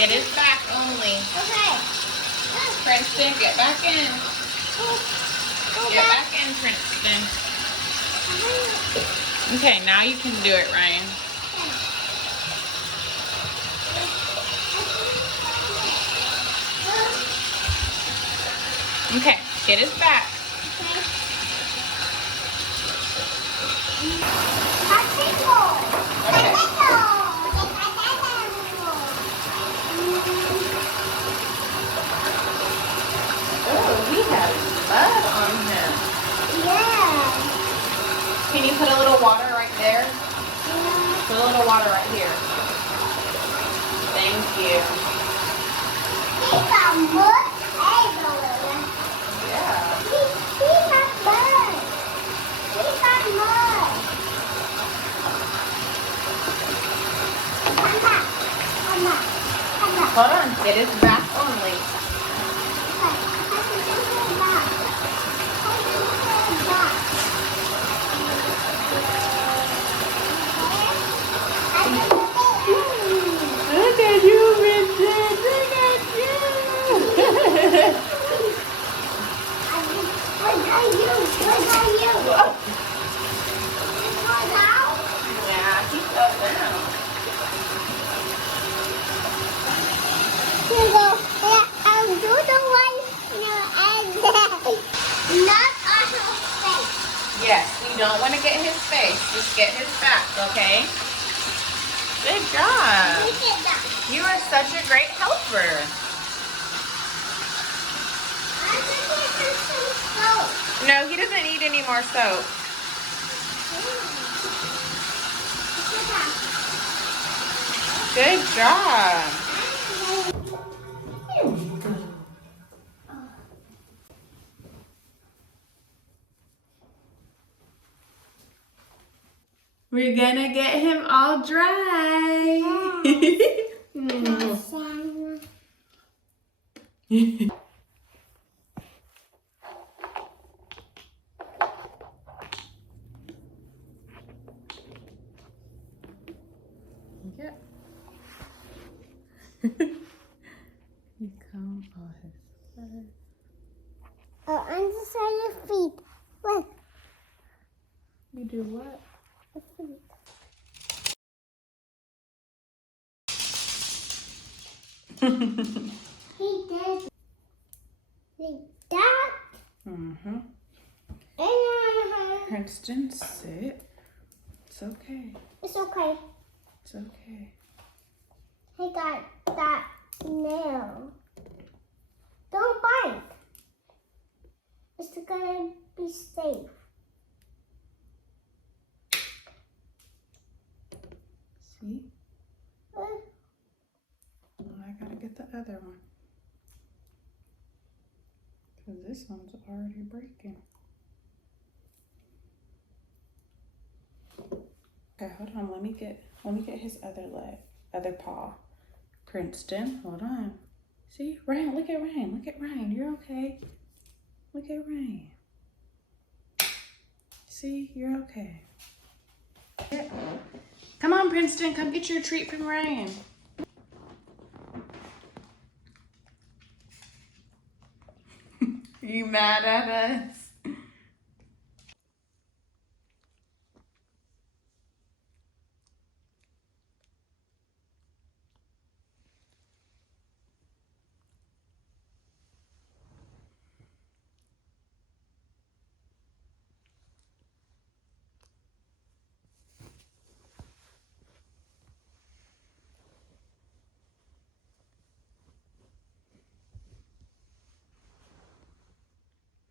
Get his back only. Okay. Princeton, get back in. Get back in, Princeton. Okay, now you can do it, Ryan. Okay, get his back. Okay. Oh, he has mud on him. Yeah. Can you put a little water right there? Yeah. Put a little water right here. Thank you. He got mud everywhere. Yeah. He got mud. He got mud. Come back. Come back. Come back. Hold on, get his back only. Look at you, Vincent. Look at you. Yeah, he fell down. Yes, you don't want to get his face. Just get his back, okay? Good job. You are such a great helper. No, he doesn't need any more soap. Good job. We're gonna get him all dry. Yeah. You comb all his fur. Oh, underside your feet. Look, You do what? the feet. He did like that. Mm-hmm. And Princeton, sit. It's okay. it's okay. It's okay. He got that nail. Don't bite. It's gonna be safe. See? Oh, I gotta get the other one. Because this one's already breaking. Okay, hold on. Let me get his other leg, other paw. Princeton, hold on. See? Ryan, look at Ryan. Look at Ryan. You're okay. Look at Ryan. See? You're okay. Yeah. Come on, Princeton. Come get your treat from Ryan. You mad at us?